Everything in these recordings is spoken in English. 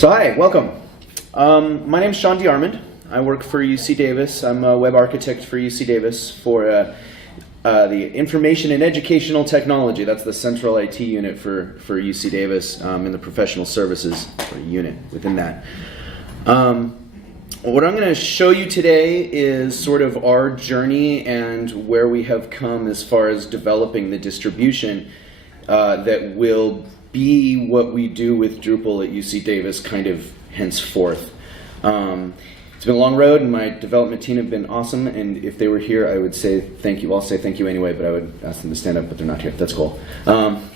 So hi, welcome. My name is shawndearmond. I work for UC Davis. I'm a web architect for UC Davis for the Information and Educational Technology. That's the central IT unit for UC Davis in the professional services unit within that. What I'm going to show you today is sort of our journey and where we have come as far as developing the distribution that will be what we do with Drupal at UC Davis kind of henceforth. It's been a long road, and my development team have been awesome, and if they were here, I would say thank you. I'll say thank you anyway, but I would ask them to stand up, but they're not here. That's cool. I'm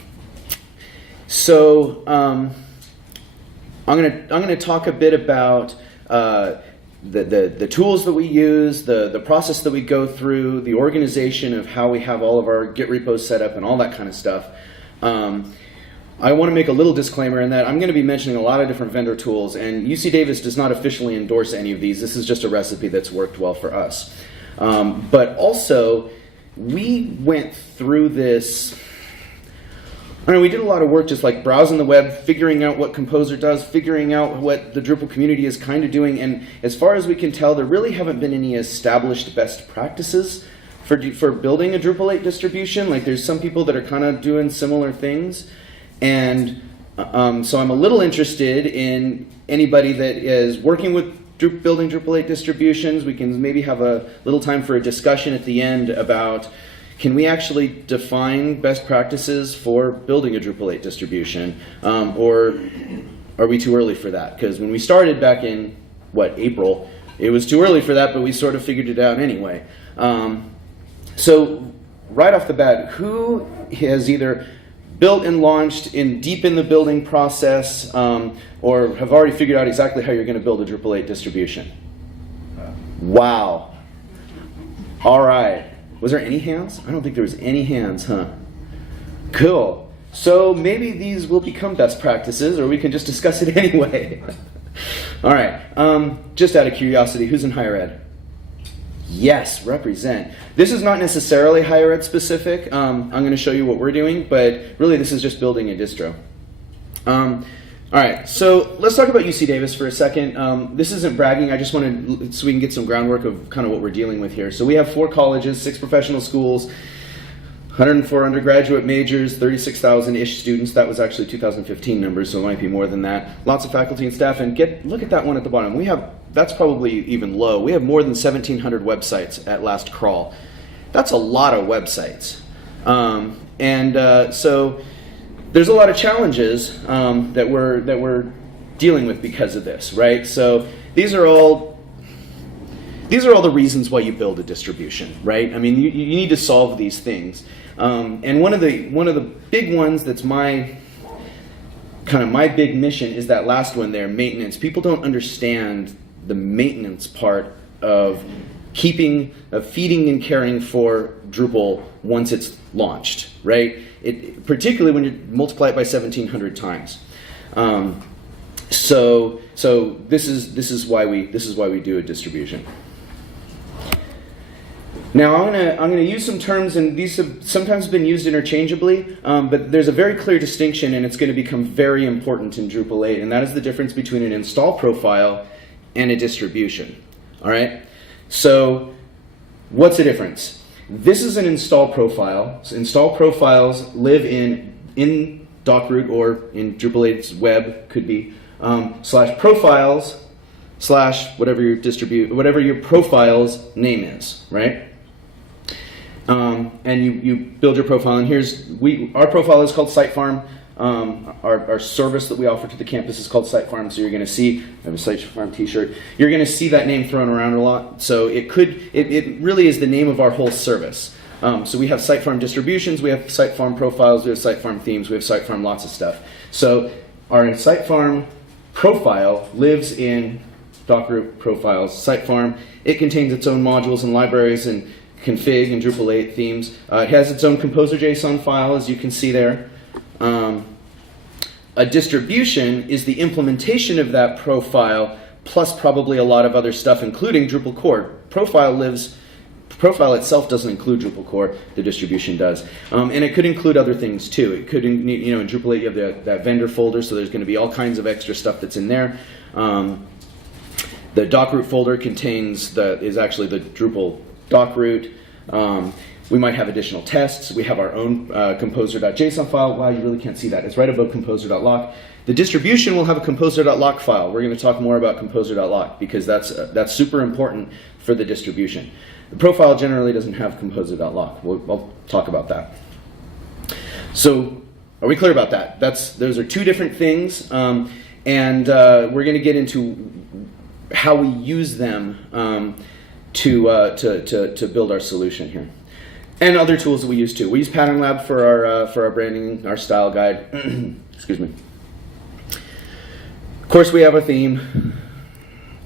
gonna talk a bit about the tools that we use, the process that we go through, the organization of how we have all of our Git repos set up, and all that kind of stuff. I want to make a little disclaimer in that I'm going to be mentioning a lot of different vendor tools, and UC Davis does not officially endorse any of these. This is just a recipe that's worked well for us. But also, we went through this, we did a lot of work just like browsing the web, figuring out what Composer does, figuring out what the Drupal community is kind of doing, and as far as we can tell, there really haven't been any established best practices for building a Drupal 8 distribution. Like, there's some people that are kind of doing similar things. And so I'm a little interested in anybody that is working with building Drupal 8 distributions. We can maybe have a little time for a discussion at the end about, can we actually define best practices for building a Drupal 8 distribution? Or are we too early for that? Because when we started back in, April, it was too early for that, but we sort of figured it out anyway. So right off the bat, who has either built and launched deep in the building process, or have already figured out exactly how you're going to build a Drupal 8 distribution? Wow. All right. Was there any hands? I don't think there was any hands, huh? Cool. So maybe these will become best practices, or we can just discuss it anyway. All right. Just out of curiosity, who's in higher ed? Yes, represent. This is not necessarily higher ed specific. I'm going to show you what we're doing, but really this is just building a distro. All right, so let's talk about UC Davis for a second. This isn't bragging. I just wanted so we can get some groundwork of kind of what we're dealing with here. So we have 4 colleges, 6 professional schools, 104 undergraduate majors, 36,000-ish students. That was actually 2015 numbers, so it might be more than that. Lots of faculty and staff, and look at that one at the bottom. That's probably even low. We have more than 1,700 websites at last crawl. That's a lot of websites. So there's a lot of challenges that we're dealing with because of this, right? So these are all the reasons why you build a distribution, right? I mean, you need to solve these things. And one of the big ones that's my big mission is that last one there, maintenance. People don't understand the maintenance part of feeding and caring for Drupal once it's launched, right? Particularly when you multiply it by 1,700 times. So this is why we do a distribution. Now I'm gonna use some terms, and these have sometimes been used interchangeably, but there's a very clear distinction, and it's going to become very important in Drupal 8, and that is the difference between an install profile and a distribution. All right. So what's the difference? This is an install profile. So install profiles live in doc-root, or in Drupal 8's web could be /profiles/ whatever your profile's name is, right? And you build your profile, and our profile is called SiteFarm. Our service that we offer to the campus is called SiteFarm, so you're going to see, I have a SiteFarm t-shirt, you're going to see that name thrown around a lot. So it really is the name of our whole service. So we have SiteFarm distributions, we have SiteFarm profiles, we have SiteFarm themes, we have SiteFarm lots of stuff. So our SiteFarm profile lives in doc-root profiles SiteFarm. It contains its own modules and libraries and config and Drupal 8 themes. It has its own Composer JSON file, as you can see there. A distribution is the implementation of that profile, plus probably a lot of other stuff, including Drupal core. Profile lives The profile itself doesn't include Drupal core, the distribution does. And it could include other things too. It could, in Drupal 8 you have that vendor folder, so there's going to be all kinds of extra stuff that's in there. The doc root folder is actually the Drupal doc root. We might have additional tests. We have our own composer.json file. Wow, you really can't see that. It's right above composer.lock. The distribution will have a composer.lock file. We're going to talk more about composer.lock because that's super important for the distribution. The profile generally doesn't have composer.lock. I'll talk about that. So are we clear about that? Those are two different things, and we're going to get into how we use them to build our solution here. And other tools that we use too. We use PatternLab for our branding, our style guide. Excuse me. Of course, we have a theme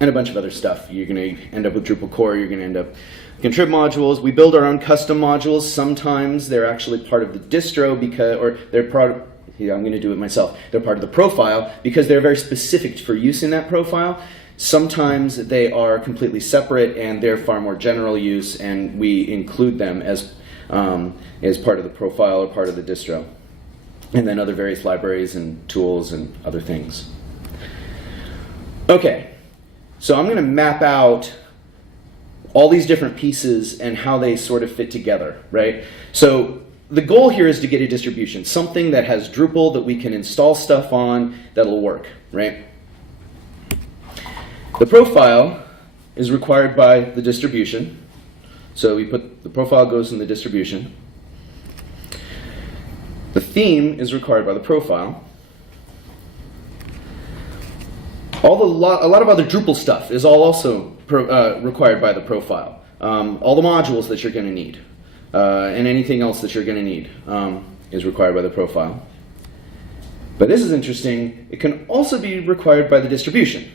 and a bunch of other stuff. You're going to end up with Drupal core. You're going to end up with contrib modules. We build our own custom modules. Sometimes they're actually part of the distro or they're part of, I'm going to do it myself. They're part of the profile because they're very specific for use in that profile. Sometimes they are completely separate and they're far more general use, and we include them as part of the profile or part of the distro. And then other various libraries and tools and other things. Okay, so I'm going to map out all these different pieces and how they sort of fit together, right? So the goal here is to get a distribution, something that has Drupal that we can install stuff on that'll work, right? The profile is required by the distribution. So we put the profile goes in the distribution. The theme is required by the profile. A lot of other Drupal stuff is also required by the profile. All the modules that you're going to need and anything else that you're going to need is required by the profile. But this is interesting. It can also be required by the distribution.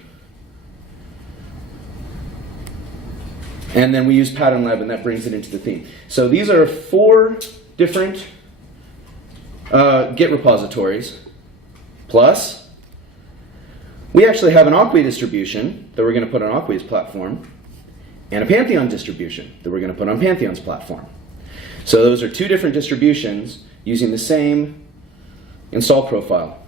And then we use PatternLab, and that brings it into the theme. So these are 4 different Git repositories. Plus, we actually have an Aqua distribution that we're going to put on Aqua's platform, and a Pantheon distribution that we're going to put on Pantheon's platform. So those are 2 different distributions using the same install profile.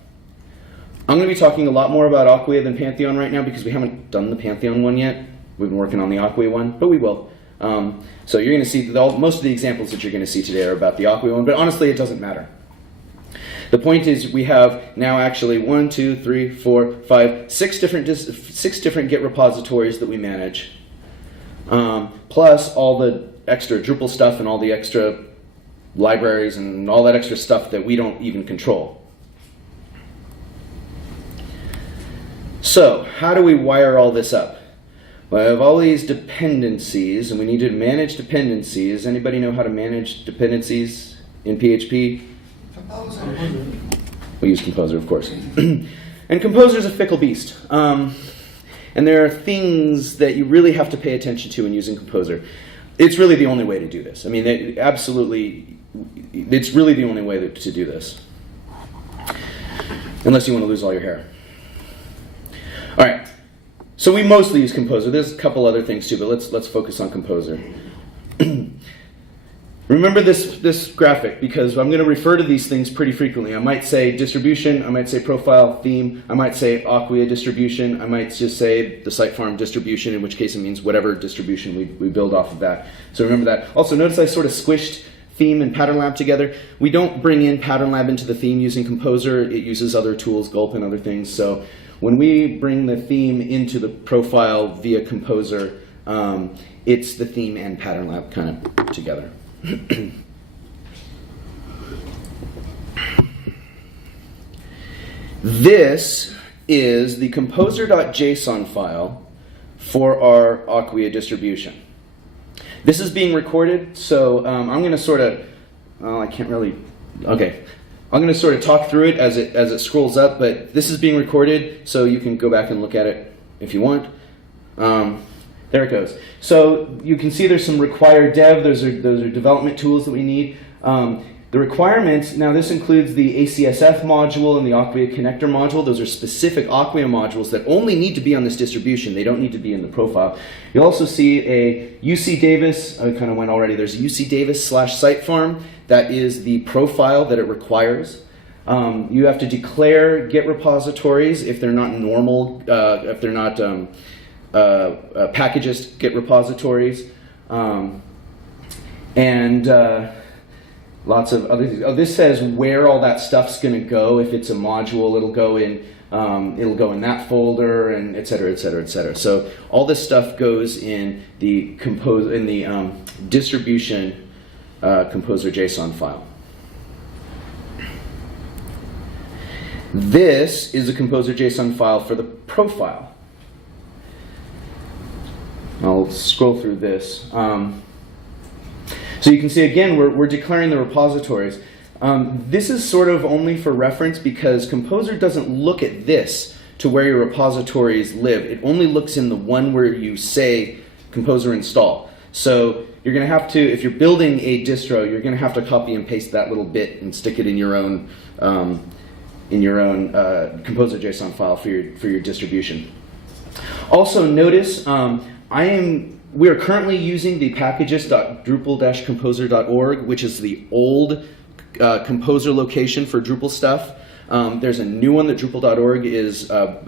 I'm going to be talking a lot more about Aqua than Pantheon right now because we haven't done the Pantheon one yet. We've been working on the Aqua one, but we will. So you're going to see most of the examples that you're going to see today are about the Aqua one, but honestly, it doesn't matter. The point is we have now actually 1, 2, 3, 4, 5, 6 different Git repositories that we manage, plus all the extra Drupal stuff and all the extra libraries and all that extra stuff that we don't even control. So how do we wire all this up? Well, I have all these dependencies, and we need to manage dependencies. Anybody know how to manage dependencies in PHP? Composer. We use Composer, of course. And Composer is a fickle beast. And there are things that you really have to pay attention to in using Composer. It's really the only way to do this. I mean, it's really the only way to do this. Unless you want to lose all your hair. All right. So we mostly use Composer. There's a couple other things too, but let's focus on Composer. Remember this graphic because I'm going to refer to these things pretty frequently. I might say distribution, I might say profile, theme, I might say Aqua distribution, I might just say the site farm distribution, in which case it means whatever distribution we build off of that. So remember that. Also notice I sort of squished theme and PatternLab together. We don't bring in PatternLab into the theme using Composer. It uses other tools, Gulp and other things. So when we bring the theme into the profile via Composer, it's the theme and PatternLab kind of together. This is the composer.json file for our Aqua distribution. This is being recorded, so I'm going to sort of, I can't really, okay. I'm going to sort of talk through it as it scrolls up, but this is being recorded, so you can go back and look at it if you want. There it goes. So you can see there's some required dev. Those are development tools that we need. The The requirements, now this includes the ACSF module and the Acquia connector module. Those are specific Acquia modules that only need to be on this distribution. They don't need to be in the profile. You'll also see a UC Davis, I kind of went already, there's a UC Davis / sitefarm. That is the profile that it requires. You have to declare Git repositories if they're not normal, if they're not packagist Git repositories. Lots of other things. Oh, this says where all that stuff's going to go. If it's a module, it'll go in that folder, and et cetera, et cetera, et cetera. So all this stuff goes in the distribution composer JSON file. This is a composer JSON file for the profile. I'll scroll through this. So you can see, again, we're declaring the repositories. This is sort of only for reference because Composer doesn't look at this to where your repositories live. It only looks in the one where you say Composer install. So you're going to have to, if you're building a distro, you're going to have to copy and paste that little bit and stick it in your own Composer JSON file for your distribution. Also notice we are currently using the packages.drupal-composer.org, which is the old Composer location for Drupal stuff. There's a new one that Drupal.org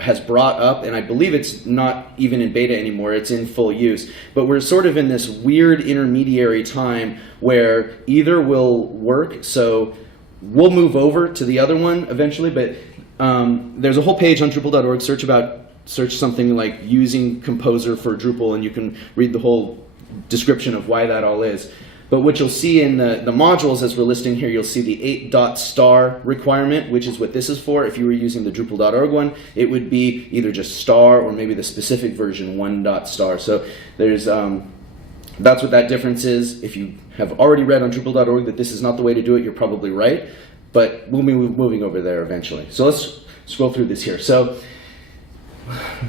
has brought up, and I believe it's not even in beta anymore. It's in full use. But we're sort of in this weird intermediary time where either will work, so we'll move over to the other one eventually, but there's a whole page on Drupal.org, search something like using Composer for Drupal, and you can read the whole description of why that all is. But what you'll see in the modules, as we're listing here, you'll see the 8.star requirement, which is what this is for. If you were using the Drupal.org one, it would be either just star or maybe the specific version 1.star. So there's that's what that difference is. If you have already read on Drupal.org that this is not the way to do it, you're probably right. But we'll be moving over there eventually. So let's scroll through this here. So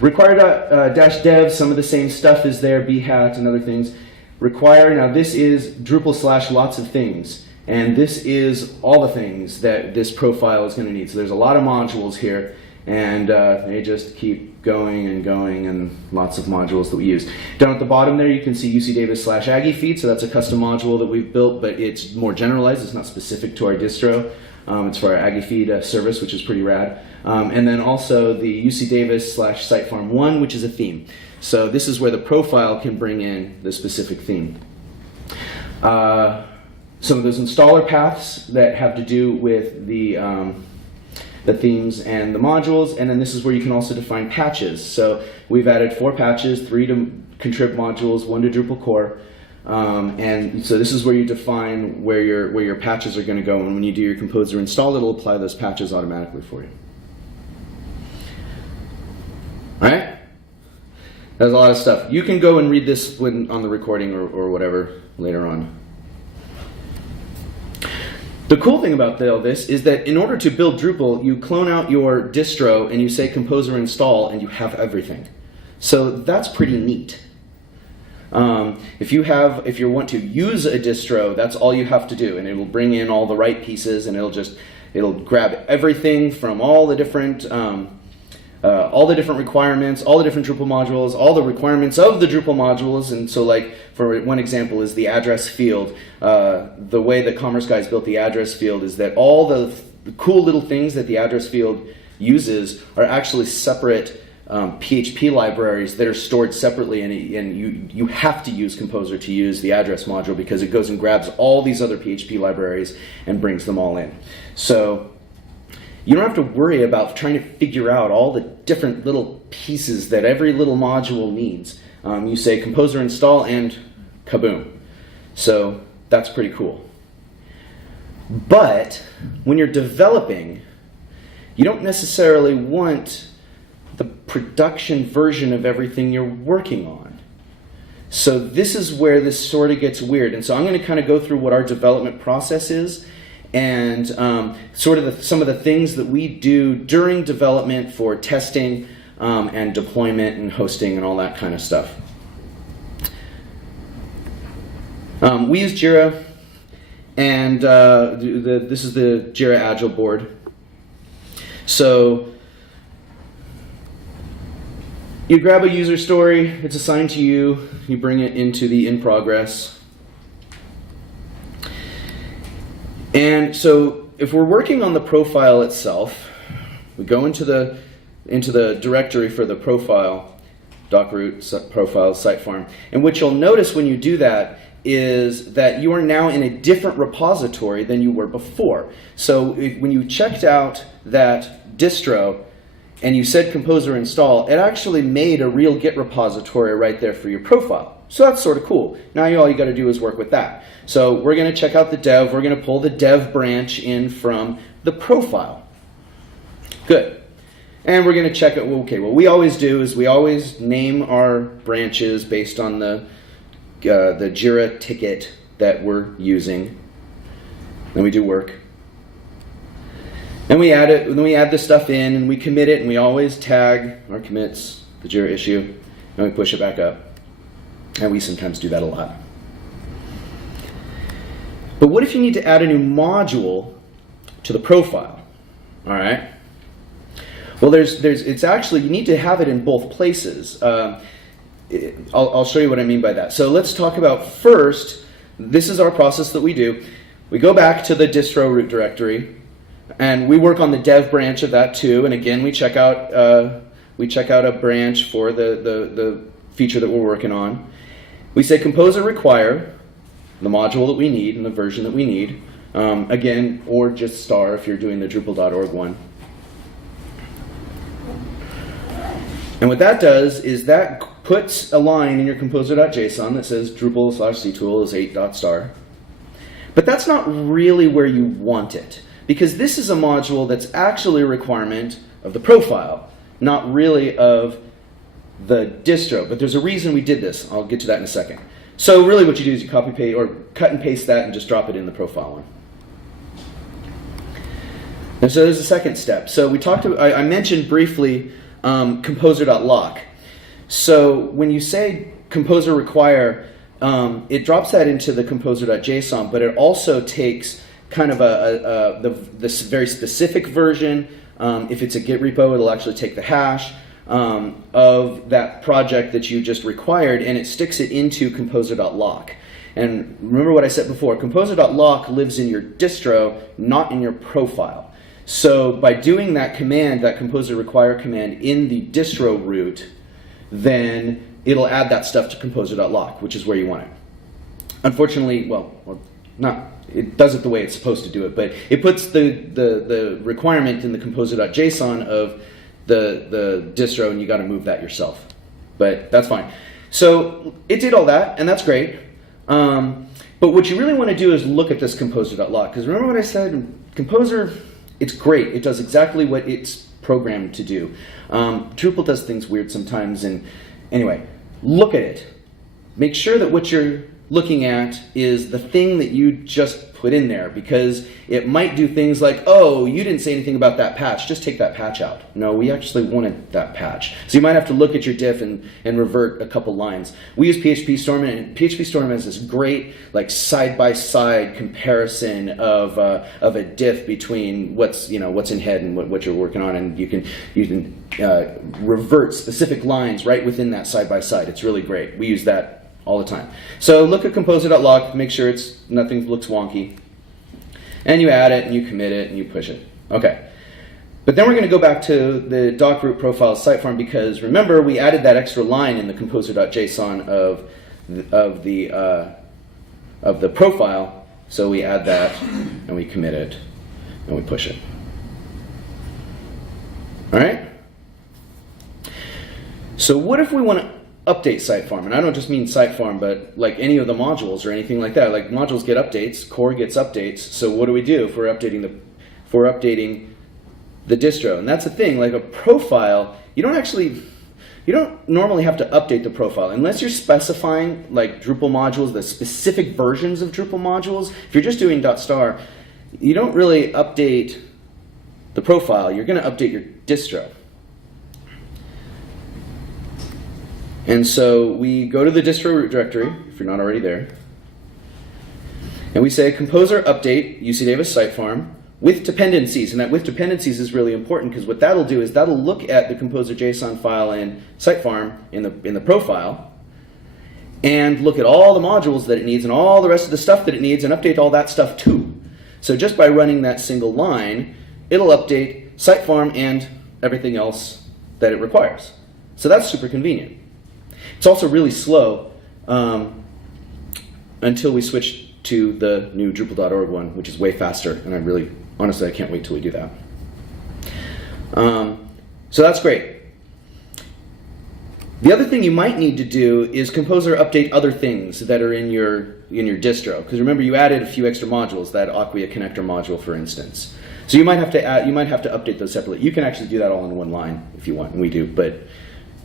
require-dev, some of the same stuff is there, bhat and other things. Require, now this is Drupal / lots of things, and this is all the things that this profile is going to need. So there's a lot of modules here, and they just keep going and going, and lots of modules that we use. Down at the bottom there you can see UC Davis / Aggie feed, so that's a custom module that we've built, but it's more generalized, it's not specific to our distro. It's for our Aggie feed service, which is pretty rad. And then also the UC Davis / sitefarm 1, which is a theme. So this is where the profile can bring in the specific theme. Some of those installer paths that have to do with the themes and the modules, and then this is where you can also define patches. So we've added 4 patches, 3 to contrib modules, 1 to Drupal core. And so this is where you define where your patches are going to go, and when you do your Composer install, it'll apply those patches automatically for you. All right? That's a lot of stuff. You can go and read this on the recording or whatever later on. The cool thing about all this is that in order to build Drupal, you clone out your distro and you say Composer install and you have everything. So that's pretty neat. If you want to use a distro, that's all you have to do, and it will bring in all the right pieces, and it'll grab everything from all the different requirements, all the different Drupal modules, all the requirements of the Drupal modules. And so, like, for one example is the address field. The way that Commerce Guys built the address field is that all the cool little things that the address field uses are actually separate PHP libraries that are stored separately, and you have to use Composer to use the address module because it goes and grabs all these other PHP libraries and brings them all in. So you don't have to worry about trying to figure out all the different little pieces that every little module needs. You say Composer install and kaboom. So that's pretty cool. But when you're developing, you don't necessarily want the production version of everything you're working on. So this is where this sort of gets weird. And so I'm going to kind of go through what our development process is and sort of some of the things that we do during development for testing and deployment and hosting and all that kind of stuff. We use Jira, And this is the Jira Agile board. So you grab a user story, it's assigned to you, you bring it into the in progress. And so if we're working on the profile itself, we go into the directory for the profile, doc-root, profile, site farm. And what you'll notice when you do that is that you are now in a different repository than you were before. So when you checked out that distro and you said composer install, it actually made a real Git repository right there for your profile. So that's sort of cool. Now all you got to do is work with that. So we're going to check out the dev. We're going to pull the dev branch in from the profile. Good. And we're going to check it. Okay, what we always do is we always name our branches based on the Jira ticket that we're using. Then we do work. Then we add it, then we add the stuff in and we commit it, and we always tag our commits, the Jira issue, and we push it back up. And we sometimes do that a lot. But what if you need to add a new module to the profile? All right. Well, it's actually, you need to have it in both places. I'll show you what I mean by that. So let's talk about first, this is our process that we do. We go back to the distro root directory, and we work on the dev branch of that too. And again, we check out a branch for the feature that we're working on. We say composer require the module that we need and the version that we need. Again, or just star if you're doing the Drupal.org one. And what that does is that puts a line in your composer.json that says Drupal/ctool is 8.star. But that's not really where you want it, because this is a module that's actually a requirement of the profile, not really of the distro. But there's a reason we did this. I'll get to that in a second. So really what you do is you copy paste or cut and paste that and just drop it in the profile one. And so there's a second step. So we talked about, I mentioned briefly composer.lock. So when you say composer require, it drops that into the composer.json, but it also takes kind of this very specific version. If it's a Git repo, it'll actually take the hash of that project that you just required, and it sticks it into composer.lock. And remember what I said before, composer.lock lives in your distro, not in your profile. So by doing that command, that composer require command in the distro root, then it'll add that stuff to composer.lock, which is where you want it. Unfortunately, it does it the way it's supposed to do it, but it puts the requirement in the composer.json of the distro, and you got to move that yourself. But that's fine. So it did all that, and that's great. But what you really want to do is look at this composer.lock, because remember what I said? Composer, it's great. It does exactly what it's programmed to do. Drupal does things weird sometimes, and anyway, look at it. Make sure that what you're looking at is the thing that you just put in there, because it might do things like, oh, you didn't say anything about that patch, just take that patch out. No, we actually wanted that patch. So you might have to look at your diff and revert a couple lines. We use PHP Storm, and PHP Storm has this great like side-by-side comparison of a diff between what's in head and what you're working on, and you can revert specific lines right within that side-by-side. It's really great. We use that all the time. So look at composer.lock, make sure nothing looks wonky, and you add it and you commit it and you push it. Okay. But then we're going to go back to the doc root profile site farm, because remember we added that extra line in the composer.json of the profile. So we add that and we commit it and we push it. All right. So what if we want to update site farm? And I don't just mean site farm, but like any of the modules or anything like that. Like modules get updates, core gets updates. So what do we do for updating the distro? And that's the thing. Like a profile, you don't normally have to update the profile unless you're specifying like Drupal modules, the specific versions of Drupal modules. If you're just doing .star, you don't really update the profile. You're going to update your distro. And so we go to the distro root directory, if you're not already there. And we say composer update UC Davis site farm with dependencies. And that with dependencies is really important because what that'll do is that'll look at the composer JSON file in site farm in the profile and look at all the modules that it needs and all the rest of the stuff that it needs and update all that stuff too. So just by running that single line, it'll update site farm and everything else that it requires. So that's super convenient. It's also really slow until we switch to the new Drupal.org one, which is way faster, and honestly, I can't wait till we do that. So that's great. The other thing you might need to do is Composer update other things that are in your distro, because remember you added a few extra modules, that Aqua connector module, for instance. So you might have to update those separately. You can actually do that all in one line if you want, and we do. But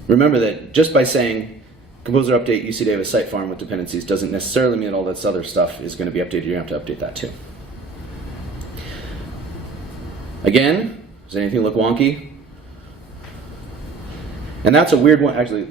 remember that just by saying Composer update UC Davis site farm with dependencies doesn't necessarily mean that all this other stuff is going to be updated. You're going to have to update that too. Again, does anything look wonky? And that's a weird one. Actually,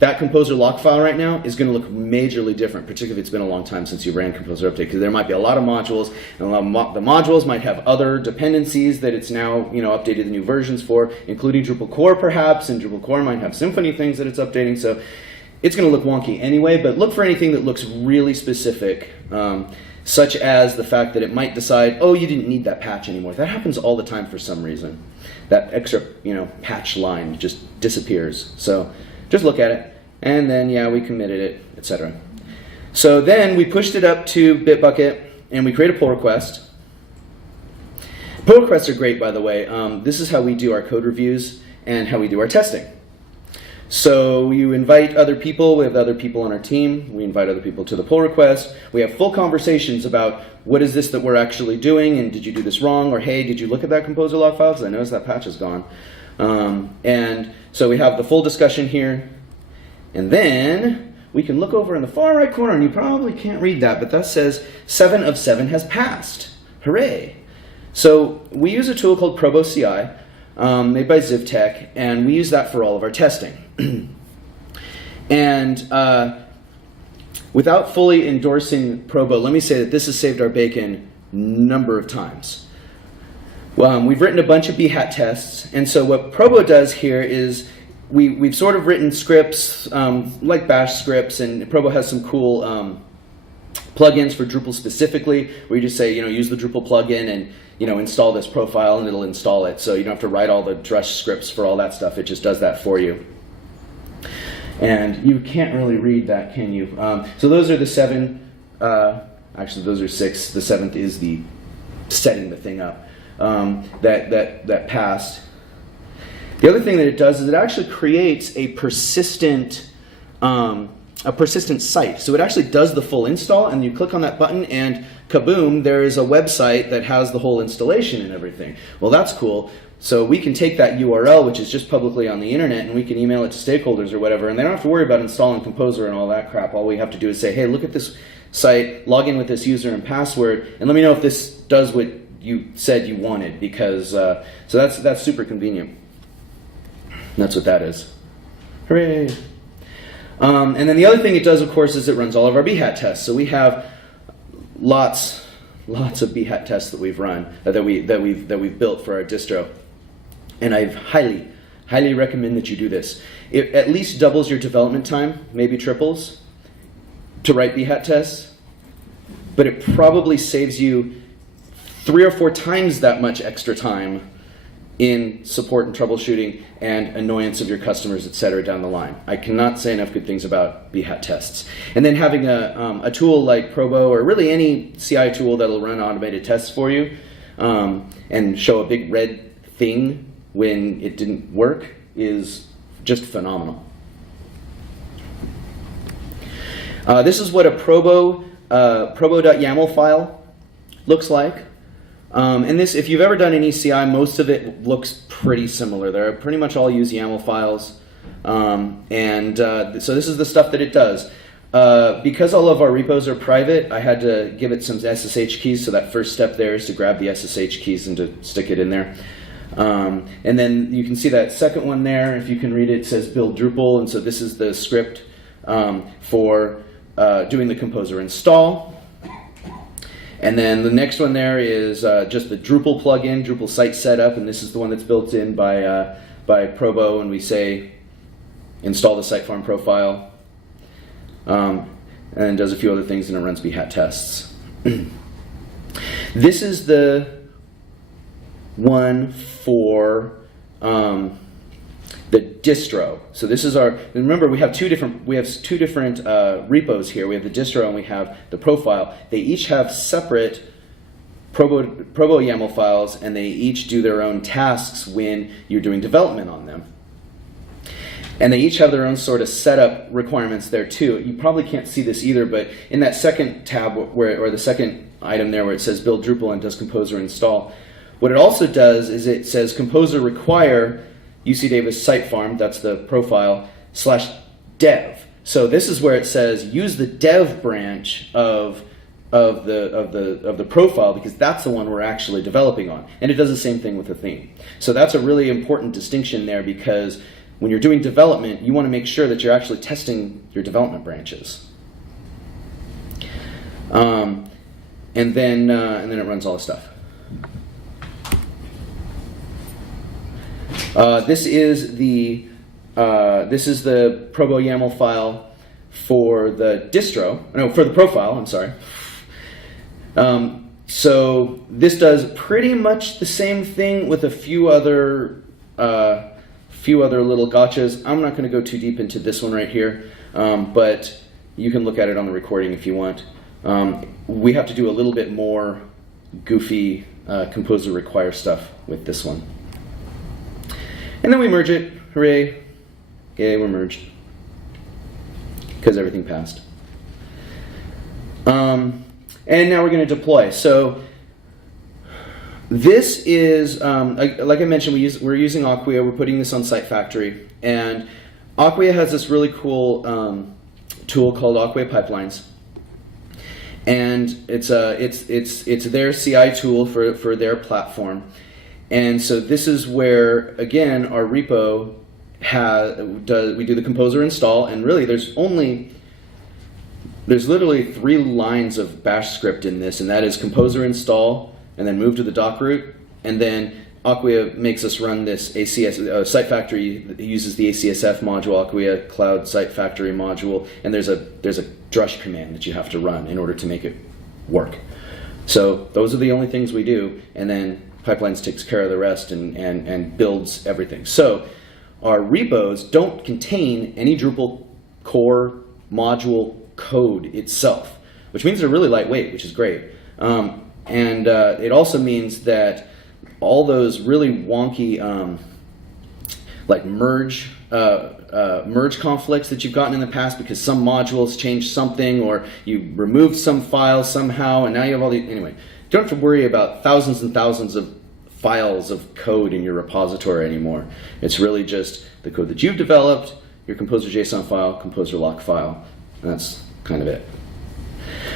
that Composer lock file right now is going to look majorly different, particularly if it's been a long time since you ran Composer update, because there might be a lot of modules, and the modules might have other dependencies that it's now updated the new versions for, including Drupal core perhaps, and Drupal core might have Symfony things that it's updating. So it's going to look wonky anyway. But look for anything that looks really specific, such as the fact that it might decide, oh, you didn't need that patch anymore. That happens all the time for some reason. That extra patch line just disappears. So just look at it. And then, yeah, we committed it, etc. So then we pushed it up to Bitbucket, and we create a pull request. Pull requests are great, by the way. This is how we do our code reviews and how we do our testing. So you invite other people. We have other people on our team. We invite other people to the pull request. We have full conversations about what is this that we're actually doing, and did you do this wrong, or hey, did you look at that Composer log file, because I noticed that patch is gone. And so we have the full discussion here. And then we can look over in the far right corner, and you probably can't read that, but that says 7 of 7 has passed. Hooray. So we use a tool called Provo CI, made by ZivTech, and we use that for all of our testing. And without fully endorsing Provo, let me say that this has saved our bacon a number of times. We've written a bunch of Behat tests, and so what Provo does here is we've sort of written scripts like bash scripts, and Provo has some cool plugins for Drupal specifically, where you just say, use the Drupal plugin and install this profile, and it'll install it. So you don't have to write all the Drush scripts for all that stuff. It just does that for you. And you can't really read that, can you? So those are the 7. Actually, those are 6. The 7th is the setting the thing up that passed. The other thing that it does is it actually creates a persistent site. So it actually does the full install, and you click on that button, and kaboom, there is a website that has the whole installation and everything. Well, that's cool. So we can take that URL, which is just publicly on the internet, and we can email it to stakeholders or whatever, and they don't have to worry about installing Composer and all that crap. All we have to do is say, hey, look at this site, log in with this user and password, and let me know if this does what you said you wanted, because so that's super convenient. That's what that is. Hooray! And then the other thing it does, of course, is it runs all of our Behat tests. So we have lots of Behat tests that we've run, that we've built for our distro. And I highly recommend that you do this. It at least doubles your development time, maybe triples, to write Behat tests. But it probably saves you 3 or 4 times that much extra time in support and troubleshooting and annoyance of your customers, etc. down the line. I cannot say enough good things about Behat tests. And then having a tool like Provo, or really any CI tool that'll run automated tests for you and show a big red thing when it didn't work, is just phenomenal. This is what a provo.yaml file looks like. And this, if you've ever done any CI, most of it looks pretty similar. They're pretty much all use YAML files. So this is the stuff that it does. Because all of our repos are private, I had to give it some SSH keys, so that first step there is to grab the SSH keys and to stick it in there. And then you can see that second one there, if you can read it, it says build Drupal, and so this is the script for doing the composer install. And then the next one there is just the Drupal plugin, Drupal site setup, and this is the one that's built in by Provo, and we say install the site farm profile, and does a few other things, and it runs behat tests. This is the one for the distro. So this is our. Remember, we have two different repos here. We have the distro and we have the profile. They each have separate Provo YAML files, and they each do their own tasks when you're doing development on them. And they each have their own sort of setup requirements there too. You probably can't see this either, but in that second tab or the second item there where it says build Drupal and does composer install, what it also does is it says composer require UC Davis site farm, that's the profile, /dev. So this is where it says use the dev branch of the profile, because that's the one we're actually developing on. And it does the same thing with the theme. So that's a really important distinction there, because when you're doing development, you want to make sure that you're actually testing your development branches. And then it runs all the stuff. This is the Provo YAML file for the distro. No, for the profile. I'm sorry. So this does pretty much the same thing with a few other little gotchas. I'm not going to go too deep into this one right here, but you can look at it on the recording if you want. We have to do a little bit more goofy composer require stuff with this one. And then we merge it. Hooray. Yay, we're merged. Because everything passed. And now we're going to deploy. So this is, like I mentioned, we're using Aqua. We're putting this on Site Factory. And Aqua has this really cool tool called Aqua Pipelines. And it's their CI tool for their platform. And so this is where, again, our repo we do the composer install, and really there's literally 3 lines of bash script in this, and that is composer install, and then move to the doc root, and then Aqua makes us run this ACS, Site Factory uses the ACSF module, Aqua Cloud Site Factory module, and there's a drush command that you have to run in order to make it work. So those are the only things we do, and then Pipelines takes care of the rest and builds everything. So our repos don't contain any Drupal core module code itself, which means they're really lightweight, which is great. And it also means that all those really wonky like merge conflicts that you've gotten in the past because some modules changed something or you removed some files somehow and now you have all these, anyway, you don't have to worry about thousands and thousands of files of code in your repository anymore. It's really just the code that you've developed, your composer JSON file, composer lock file, and that's kind of it.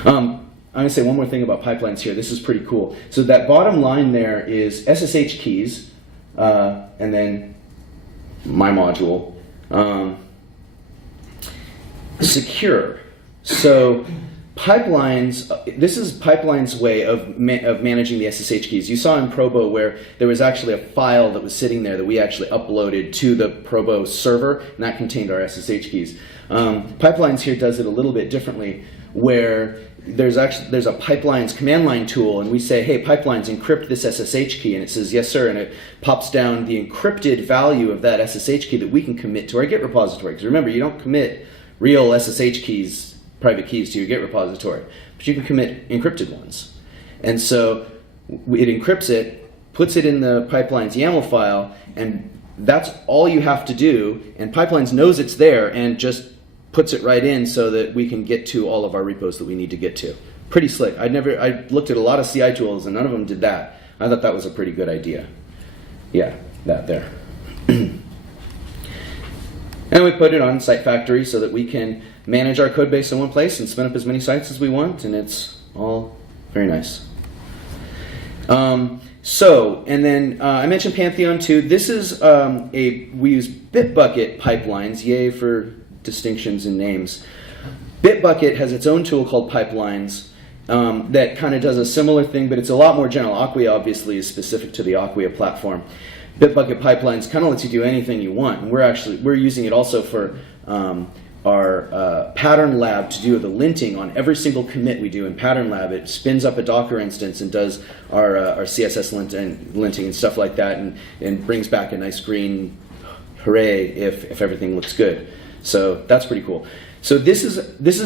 I'm going to say one more thing about pipelines here. This is pretty cool. So that bottom line there is SSH Keys, and then my module. Secure. So pipelines, this is Pipeline's way of managing the SSH keys. You saw in Provo where there was actually a file that was sitting there that we actually uploaded to the Provo server, and that contained our SSH keys. Pipelines here does it a little bit differently, where there's a pipelines command line tool, and we say, hey, pipelines, encrypt this SSH key, and it says, yes, sir, and it pops down the encrypted value of that SSH key that we can commit to our Git repository. Because remember, you don't commit real SSH keys, private keys to your Git repository, but you can commit encrypted ones. And so it encrypts it, puts it in the Pipelines YAML file, and that's all you have to do, and Pipelines knows it's there and just puts it right in so that we can get to all of our repos that we need to get to. Pretty slick. I looked at a lot of CI tools and none of them did that. I thought that was a pretty good idea. Yeah, that there. And we put it on Site Factory so that we can manage our code base in one place and spin up as many sites as we want, and it's all very nice. And then I mentioned Pantheon too. This is we use Bitbucket pipelines, yay for distinctions in names. Bitbucket has its own tool called Pipelines that kind of does a similar thing, but it's a lot more general. Acquia obviously is specific to the Acquia platform. Bitbucket Pipelines kind of lets you do anything you want, and we're using it also for our PatternLab to do the linting on every single commit we do in PatternLab. It spins up a Docker instance and does our CSS linting and stuff like that, and brings back a nice green hooray if everything looks good. So that's pretty cool. So this is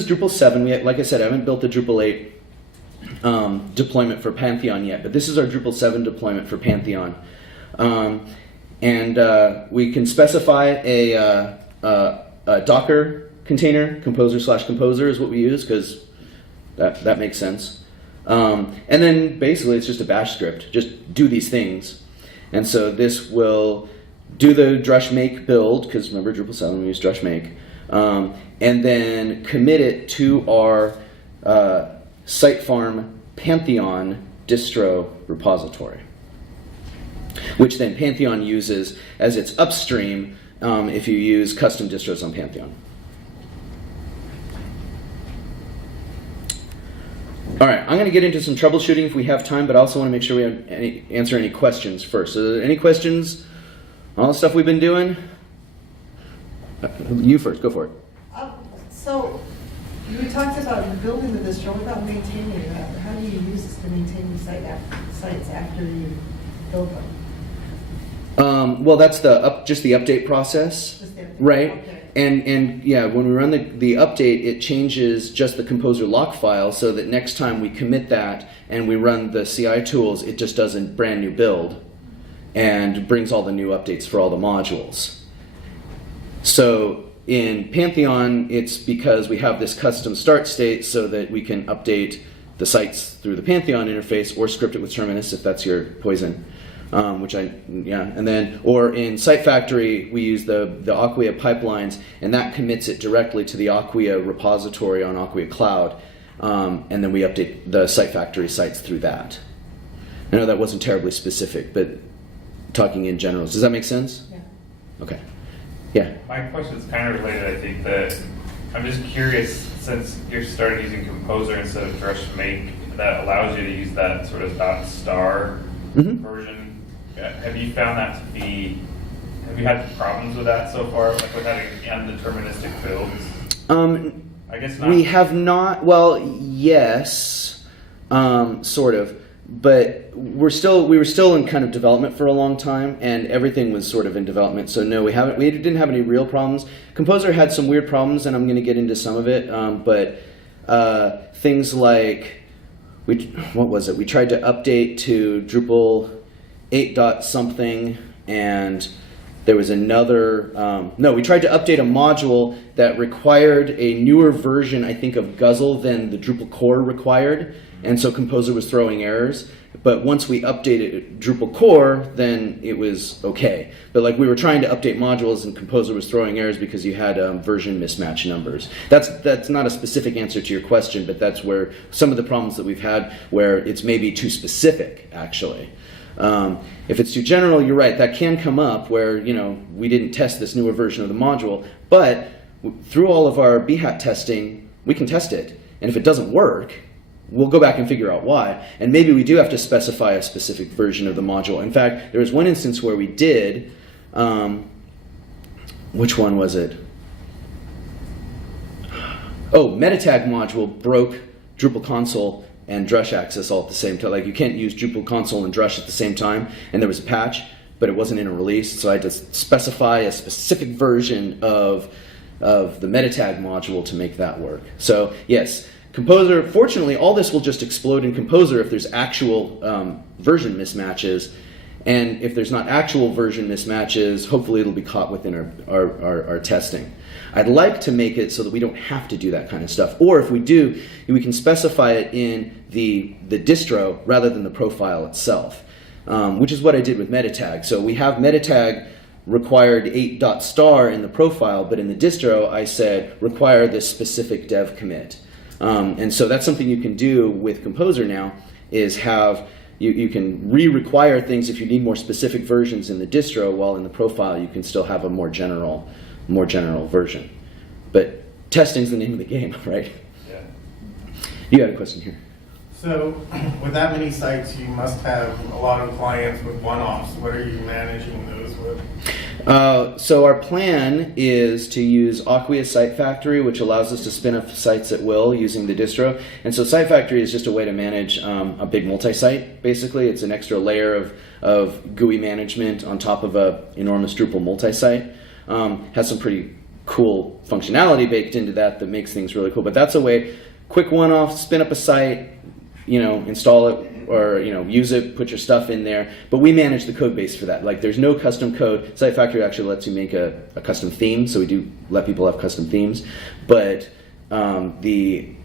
Drupal 7. Like I said, I haven't built the Drupal 8 deployment for Pantheon yet, but this is our Drupal 7 deployment for Pantheon. We can specify a Docker container. Composer/composer is what we use because that makes sense. And then basically it's just a bash script. Just do these things. And so this will do the drush make build, because remember Drupal 7 we use drush make, and then commit it to our Sitefarm Pantheon distro repository, which then Pantheon uses as its upstream if you use custom distros on Pantheon. All right, I'm going to get into some troubleshooting if we have time, but I also want to make sure we answer any questions first. So any questions on all the stuff we've been doing? You first, go for it. So you talked about building the distro. What about maintaining it? How do you use this to maintain the sites after you build them? Well, that's just the update process, right? Okay. And yeah, when we run the update, it changes just the composer lock file, so that next time we commit that and we run the CI tools, it just does a brand new build and brings all the new updates for all the modules. So in Pantheon, it's because we have this custom start state so that we can update the sites through the Pantheon interface, or script it with Terminus if that's your poison. And then, or in Site Factory, we use the Acquia pipelines, and that commits it directly to the Acquia repository on Acquia Cloud, and then we update the Site Factory sites through that. I know that wasn't terribly specific, but talking in general, does that make sense? Yeah. Okay. Yeah. My question is kind of related. I think that I'm just curious, since you're starting using Composer instead of Drush Make, that allows you to use that sort of .star version. Have you found that to be? Have you had problems with that so far, like with having undeterministic builds? I guess not. We have not. Well, yes, sort of. But we were still in kind of development for a long time, and everything was sort of in development. So no, we didn't have any real problems. Composer had some weird problems, and I'm going to get into some of it. But things like what was it? We tried to update to Drupal 8 dot something, and there was another. No, we tried to update a module that required a newer version, I think, of Guzzle than the Drupal core required. And so Composer was throwing errors, but once we updated Drupal core, then it was okay. But like we were trying to update modules, and Composer was throwing errors because you had version mismatch numbers. That's not a specific answer to your question, but that's where some of the problems that we've had, where it's maybe too specific, actually. If it's too general, you're right. That can come up where we didn't test this newer version of the module, but through all of our BHAT testing, we can test it, and if it doesn't work, we'll go back and figure out why. And maybe we do have to specify a specific version of the module. In fact, there was one instance where we did, which one was it? Oh, metatag module broke Drupal console and Drush access all at the same time. Like you can't use Drupal console and Drush at the same time. And there was a patch, but it wasn't in a release. So I had to specify a specific version of the metatag module to make that work. So yes, Composer, fortunately, all this will just explode in Composer if there's actual version mismatches. And if there's not actual version mismatches, hopefully it'll be caught within our testing. I'd like to make it so that we don't have to do that kind of stuff. Or if we do, we can specify it in the distro rather than the profile itself, which is what I did with metatag. So we have metatag required 8.star in the profile, but in the distro I said require this specific dev commit. And so that's something you can do with Composer now, is have you can re-require things if you need more specific versions in the distro, while in the profile you can still have a more general version. But testing's the name of the game, right? Yeah. You got a question here. So with that many sites, you must have a lot of clients with one-offs. What are you managing those with? So our plan is to use Aqua Site Factory, which allows us to spin up sites at will using the distro. And so Site Factory is just a way to manage a big multi-site, basically. It's an extra layer of GUI management on top of a enormous Drupal multi-site. Has some pretty cool functionality baked into that makes things really cool. But that's a way, quick one-off, spin up a site, install it, or use it, put your stuff in there. But we manage the code base for that. Like, there's no custom code. Site Factory actually lets you make a custom theme, so we do let people have custom themes. But the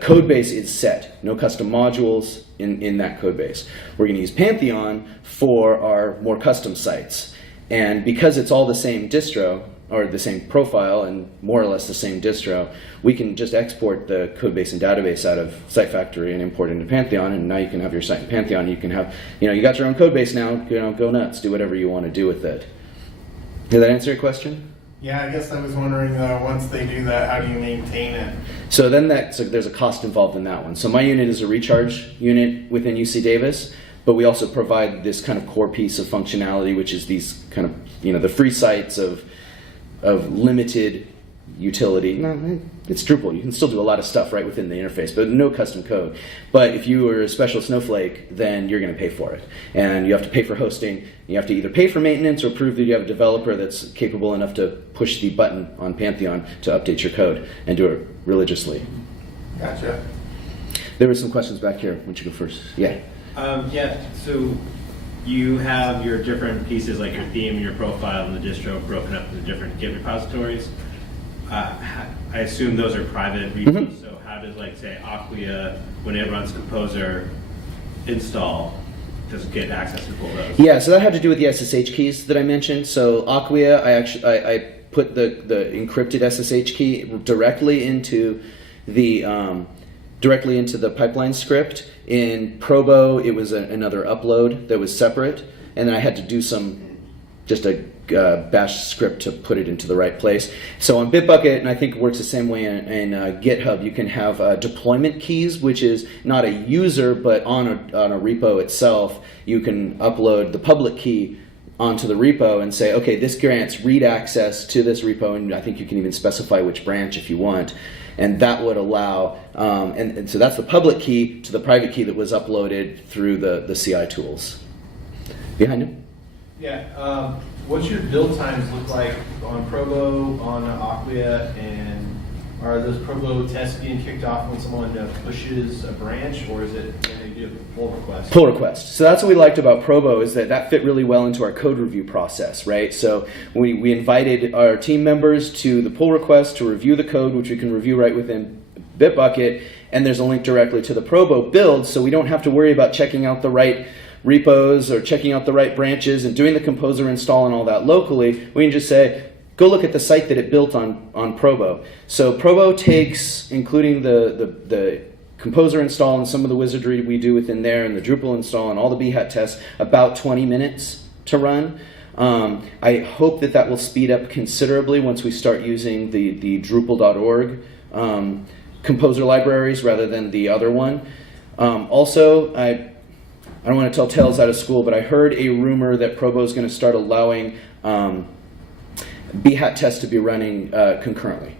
code base is set. No custom modules in that code base. We're going to use Pantheon for our more custom sites. And because it's all the same distro, or the same profile and more or less the same distro, we can just export the codebase and database out of Site Factory and import into Pantheon, and now you can have your site in Pantheon. You can have, you got your own codebase now. Go nuts, do whatever you want to do with it. Did that answer your question? Yeah, I guess I was wondering, once they do that, how do you maintain it? So then there's a cost involved in that one. So my unit is a recharge unit within UC Davis, but we also provide this kind of core piece of functionality, which is these kind of, the free sites of limited utility. No, it's Drupal. You can still do a lot of stuff right within the interface, but no custom code. But if you are a special snowflake, then you're going to pay for it. And you have to pay for hosting. You have to either pay for maintenance or prove that you have a developer that's capable enough to push the button on Pantheon to update your code and do it religiously. Gotcha. There were some questions back here. Why don't you go first? Yeah. So you have your different pieces, like your theme and your profile and the distro, broken up into different Git repositories. I assume those are private repos. Mm-hmm. So how does, say, Aqua, when it runs Composer, install? Does it get access to pull those? Yeah, so that had to do with the SSH keys that I mentioned. So Aqua, I put the encrypted SSH key directly into the pipeline script. In Provo, it was another upload that was separate, and then I had to do just a bash script to put it into the right place. So on Bitbucket, and I think it works the same way in GitHub, you can have deployment keys, which is not a user, but on a repo itself, you can upload the public key onto the repo and say, okay, this grants read access to this repo, and I think you can even specify which branch if you want. And that would allow, and so that's the public key to the private key that was uploaded through the CI tools. Behind him? Yeah. What's your build times look like on Provo, on Aqua, and are those Provo tests being kicked off when someone pushes a branch, or is it when they do a pull request? Pull request. So that's what we liked about Provo, is that fit really well into our code review process, right? So we invited our team members to the pull request to review the code, which we can review right within Bitbucket, and there's a link directly to the Provo build, so we don't have to worry about checking out the right repos or checking out the right branches and doing the Composer install and all that locally. We can just say, go look at the site that it built on Provo. So Provo takes, including the Composer install and some of the wizardry we do within there, and the Drupal install and all the bhat tests, about 20 minutes to run. I hope that will speed up considerably once we start using the Drupal.org Composer libraries rather than the other one. Also, I don't want to tell tales out of school, but I heard a rumor that Provo is going to start allowing bhat tests to be running concurrently.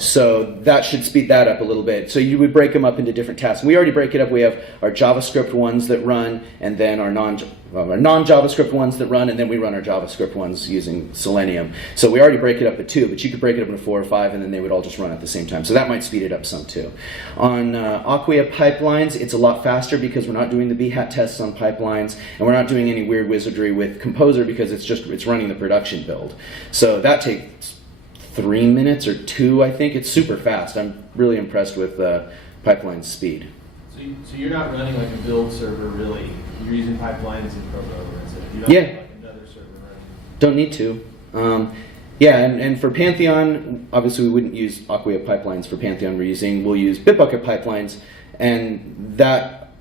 So that should speed that up a little bit. So you would break them up into different tasks. We already break it up. We have our JavaScript ones that run, and then our non-JavaScript ones that run, and then we run our JavaScript ones using Selenium. So we already break it up into 2, but you could break it up into 4 or 5, and then they would all just run at the same time. So that might speed it up some too. On Aqua pipelines, it's a lot faster because we're not doing the bhat tests on pipelines, and we're not doing any weird wizardry with Composer because it's running the production build. So that takes 3 minutes or 2, I think. It's super fast. I'm really impressed with pipeline speed. So you're not running like a build server, really. You're using pipelines in Provo, that's it. You don't Yeah. have like another server running. Don't need to. And for Pantheon, obviously we wouldn't use Aqua pipelines for Pantheon. We'll use Bitbucket pipelines, and that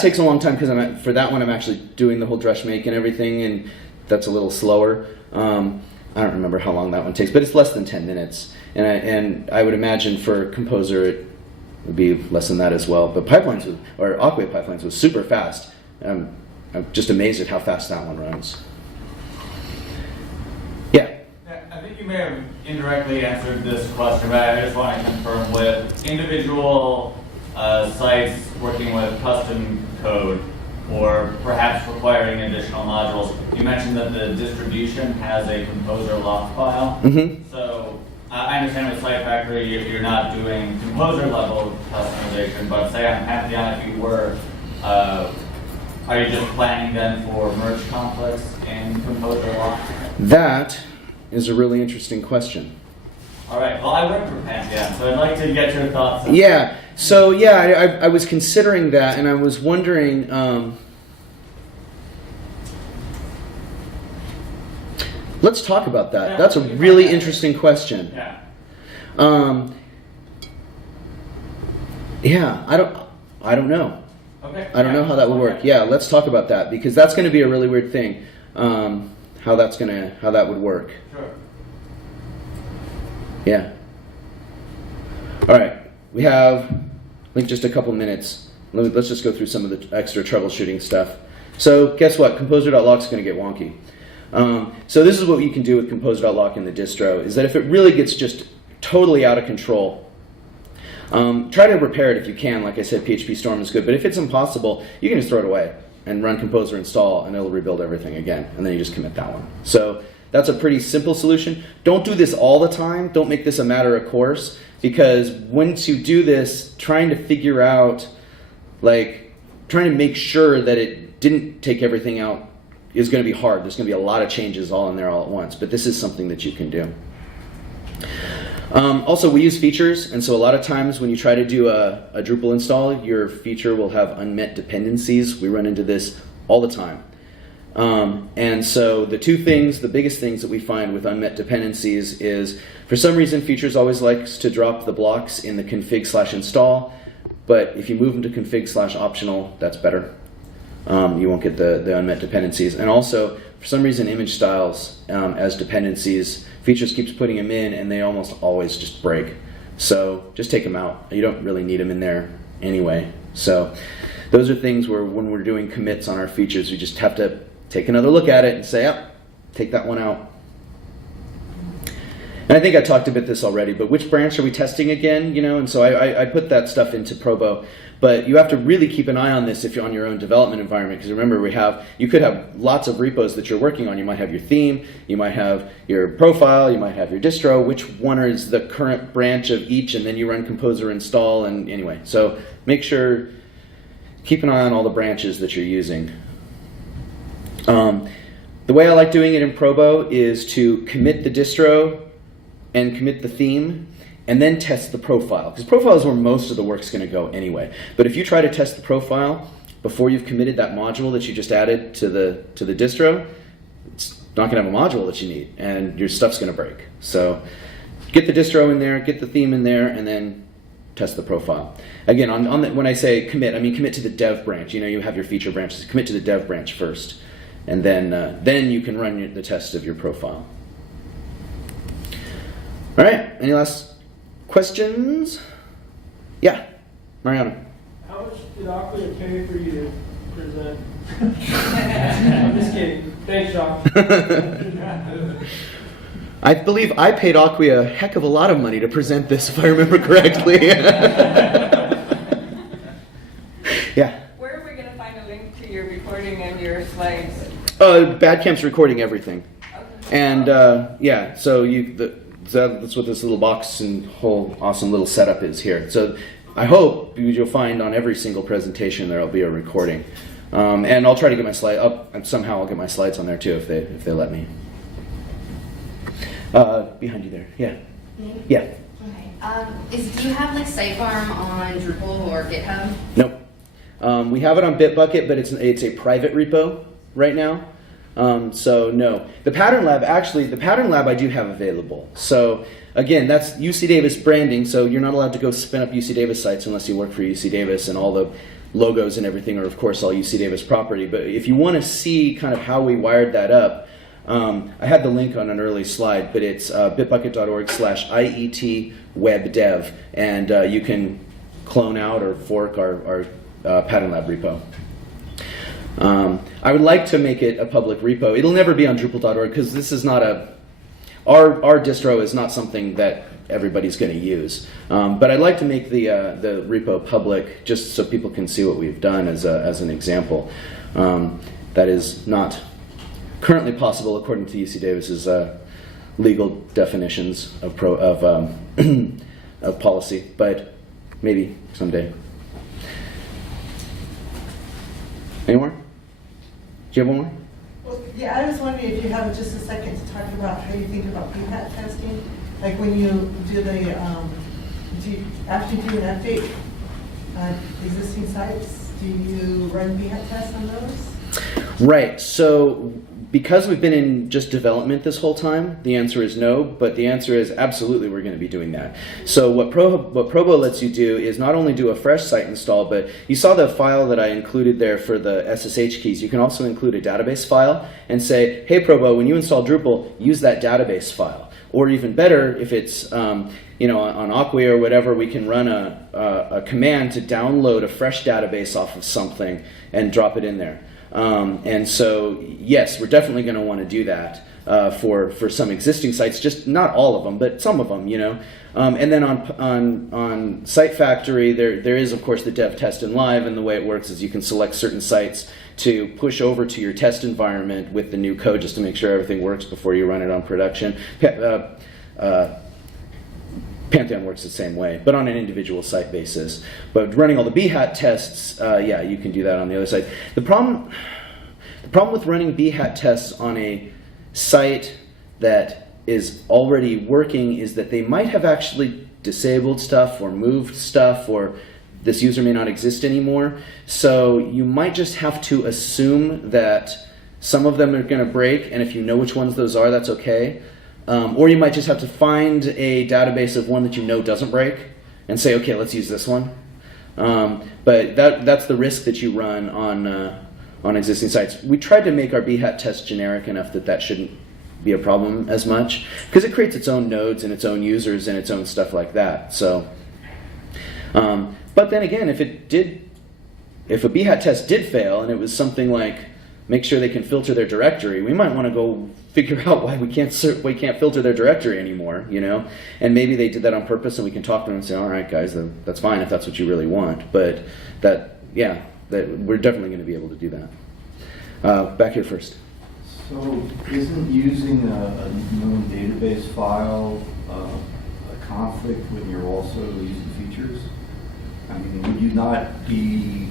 takes a long time because for that one I'm actually doing the whole drush make and everything, and that's a little slower. I don't remember how long that one takes, but it's less than 10 minutes. And I would imagine for Composer it would be less than that as well. But Acquia pipelines was super fast. I'm just amazed at how fast that one runs. Yeah. I think you may have indirectly answered this question, but I just want to confirm with individual sites working with custom code or perhaps requiring additional modules. You mentioned that the distribution has a Composer lock file. Mm-hmm. So I understand with Site Factory you're not doing Composer level customization, but say on Pantheon, if you were, are you just planning then for merge conflicts in Composer lock? That is a really interesting question. All right. Well, I work for Pantheon, so I'd like to get your thoughts on Yeah. So yeah, I was considering that, and I was wondering. Let's talk about that. Yeah, That's a really interesting question. Yeah. Yeah, I don't know. Okay. I don't know how that would work. Yeah, let's talk about that because that's going to be a really weird thing. How that would work. Sure. Yeah. All right. We have, I think, just a couple minutes. Let's just go through some of the extra troubleshooting stuff. So guess what? Composer.lock is going to get wonky. So this is what you can do with Composer.lock in the distro, is that if it really gets just totally out of control, try to repair it if you can. Like I said, PHP Storm is good. But if it's impossible, you can just throw it away and run Composer install, and it'll rebuild everything again. And then you just commit that one. So that's a pretty simple solution. Don't do this all the time. Don't make this a matter of course, because once you do this, trying to figure out, trying to make sure that it didn't take everything out is going to be hard. There's going to be a lot of changes all in there all at once, but this is something that you can do. Also, we use features, and so a lot of times when you try to do a Drupal install, your feature will have unmet dependencies. We run into this all the time. And so the biggest things that we find with unmet dependencies is, for some reason, features always likes to drop the blocks in the config/install, but if you move them to config/optional, that's better. You won't get the unmet dependencies. And also, for some reason, image styles as dependencies, features keeps putting them in, and they almost always just break. So just take them out. You don't really need them in there anyway. So those are things where when we're doing commits on our features, we just have to take another look at it and say, oh, take that one out. And I think I talked about this already, but which branch are we testing again? And so I put that stuff into Provo. But you have to really keep an eye on this if you're on your own development environment, because remember, you could have lots of repos that you're working on. You might have your theme, you might have your profile, you might have your distro. Which one is the current branch of each? And then you run Composer install. And anyway, so make sure, keep an eye on all the branches that you're using. The way I like doing it in Provo is to commit the distro and commit the theme, and then test the profile. Because profile is where most of the work's going to go anyway. But if you try to test the profile before you've committed that module that you just added to the distro, it's not going to have a module that you need, and your stuff's going to break. So get the distro in there, get the theme in there, and then test the profile. Again, when I say commit, I mean commit to the dev branch. You have your feature branches. Commit to the dev branch first, and then you can run the test of your profile. All right, any last questions? Yeah, Mariana. How much did Aqua pay for you to present? I'm just kidding. Thanks, Sean. I believe I paid Aqua a heck of a lot of money to present this, if I remember correctly. Yeah. Where are we going to find a link to your recording and your slides? Badcamp's recording everything. Okay. And yeah, so that's what this little box and whole awesome little setup is here. So I hope you'll find on every single presentation there'll be a recording. And I'll try to get my slide up, and somehow I'll get my slides on there too if they let me. Behind you there, yeah. Me? Yeah. Okay. Do you have Sitefarm on Drupal or GitHub? Nope. We have it on Bitbucket, but it's a private repo right now. So no. The PatternLab I do have available. So again, that's UC Davis branding, so you're not allowed to go spin up UC Davis sites unless you work for UC Davis, and all the logos and everything are of course all UC Davis property. But if you want to see kind of how we wired that up, I had the link on an early slide, but it's bitbucket.org/IET-webdev, and you can clone out or fork our PatternLab repo. I would like to make it a public repo. It'll never be on Drupal.org because this is not our distro is not something that everybody's going to use. But I'd like to make the repo public just so people can see what we've done as an example. That is not currently possible according to UC Davis's legal definitions of of policy, but maybe someday. Any more? Do you have one more? Well, yeah, I was wondering if you have just a second to talk about how you think about BPAT testing. Like when you do the, after you do an update existing sites, do you run BPAT tests on those? Right. So because we've been in just development this whole time, the answer is no, but the answer is absolutely we're going to be doing that. So what Provo lets you do is not only do a fresh site install, but you saw the file that I included there for the SSH keys. You can also include a database file and say, hey Provo, when you install Drupal, use that database file. Or even better, if it's on Aqua or whatever, we can run a command to download a fresh database off of something and drop it in there. And so, yes, we're definitely going to want to do that for some existing sites, just not all of them, but some of them, And then on Site Factory, there is, of course, the dev test and live, and the way it works is you can select certain sites to push over to your test environment with the new code just to make sure everything works before you run it on production. Pantheon works the same way, but on an individual site basis. But running all the BHAT tests, yeah, you can do that on the other side. The problem with running BHAT tests on a site that is already working is that they might have actually disabled stuff or moved stuff, or this user may not exist anymore. So you might just have to assume that some of them are going to break, and if you know which ones those are, that's okay. Or you might just have to find a database of one that you know doesn't break and say, okay, let's use this one. But that's the risk that you run on existing sites. We tried to make our BHAT test generic enough that shouldn't be a problem as much, because it creates its own nodes and its own users and its own stuff like that. So, but then again, if a BHAT test did fail and it was something like make sure they can filter their directory, we might want to go figure out why we can't filter their directory anymore, And maybe they did that on purpose, and we can talk to them and say, all right, guys, that's fine if that's what you really want. But that we're definitely going to be able to do that. Back here first. So isn't using a known database file a conflict when you're also using features? I mean, would you not be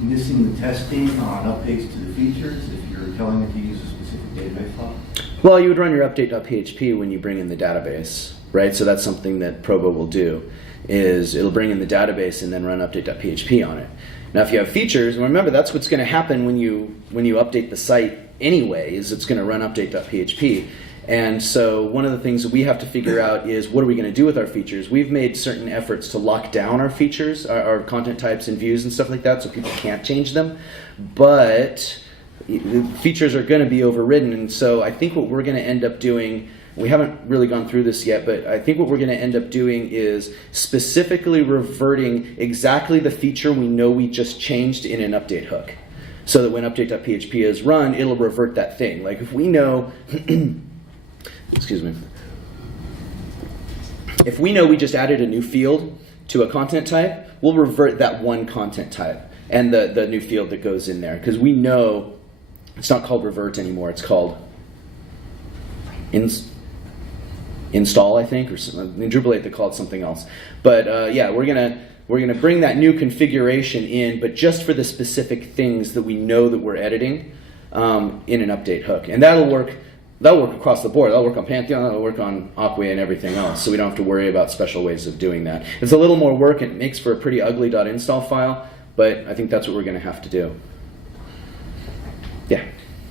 missing the testing on updates to the features if you're telling it to use a specific database file? Well, you would run your update.php when you bring in the database, right? So that's something that Provo will do, is it'll bring in the database and then run update.php on it. Now, if you have features, remember that's what's going to happen when you update the site anyway, is it's going to run update.php. And so one of the things that we have to figure out is what are we going to do with our features? We've made certain efforts to lock down our features, our content types and views and stuff like that, so people can't change them. But features are going to be overridden, and so I think what we're going to end up doing, we haven't really gone through this yet, but I think what we're going to end up doing is specifically reverting exactly the feature we know we just changed in an update hook, so that when update.php is run, it'll revert that thing. Like if we know excuse me. If we know we just added a new field to a content type, we'll revert that one content type and the new field that goes in there, because we know it's not called revert anymore. It's called install, I think, or something. In Drupal 8 they call it something else. But yeah, we're gonna bring that new configuration in, but just for the specific things that we know that we're editing in an update hook, and that'll work. That'll work across the board. That'll work on Pantheon, that'll work on Aqua and everything else, so we don't have to worry about special ways of doing that. It's a little more work, and it makes for a pretty ugly .install file, but I think that's what we're going to have to do. Yeah?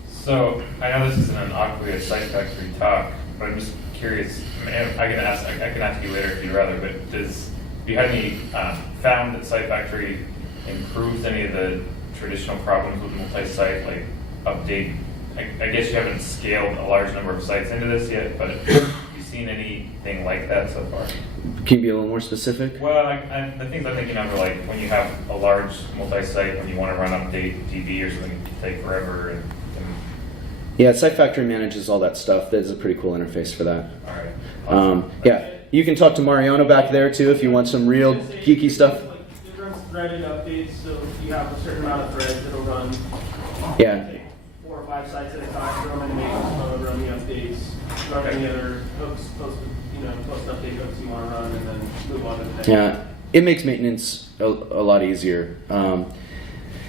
So, I know this isn't an Aqua Site Factory talk, but I'm just curious, I can ask you later if you'd rather, but have you had any, found that Site Factory improves any of the traditional problems with multi-site, like update I guess you haven't scaled a large number of sites into this yet, but have you seen anything like that so far? Can you be a little more specific? Well, the things I'm thinking of are like when you have a large multi-site, when you want to run update DB or something, it can take forever. And Yeah, Site Factory manages all that stuff. There's a pretty cool interface for that. all right. Awesome. Yeah, you can talk to Mariano back there too if you want some real geeky stuff. It runs threaded updates, so you have a certain amount of threads that'll run. Yeah. Like 4 or 5 sites at a time, throw them in the maintenance mode, run the updates, run any other hooks, post update hooks you want to run, and then move on to the next. Yeah, it makes maintenance a lot easier.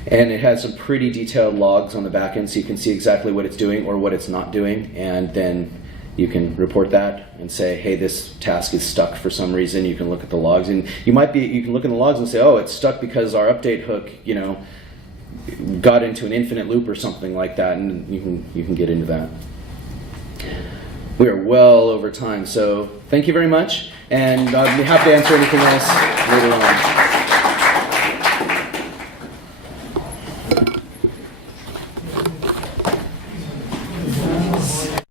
And it has some pretty detailed logs on the back end so you can see exactly what it's doing or what it's not doing. And then you can report that and say, hey, this task is stuck for some reason. You can look at the logs and you can look in the logs and say, oh, it's stuck because our update hook, got into an infinite loop or something like that, and you can get into that. We are well over time, so thank you very much, and I'll be happy to answer anything else later on.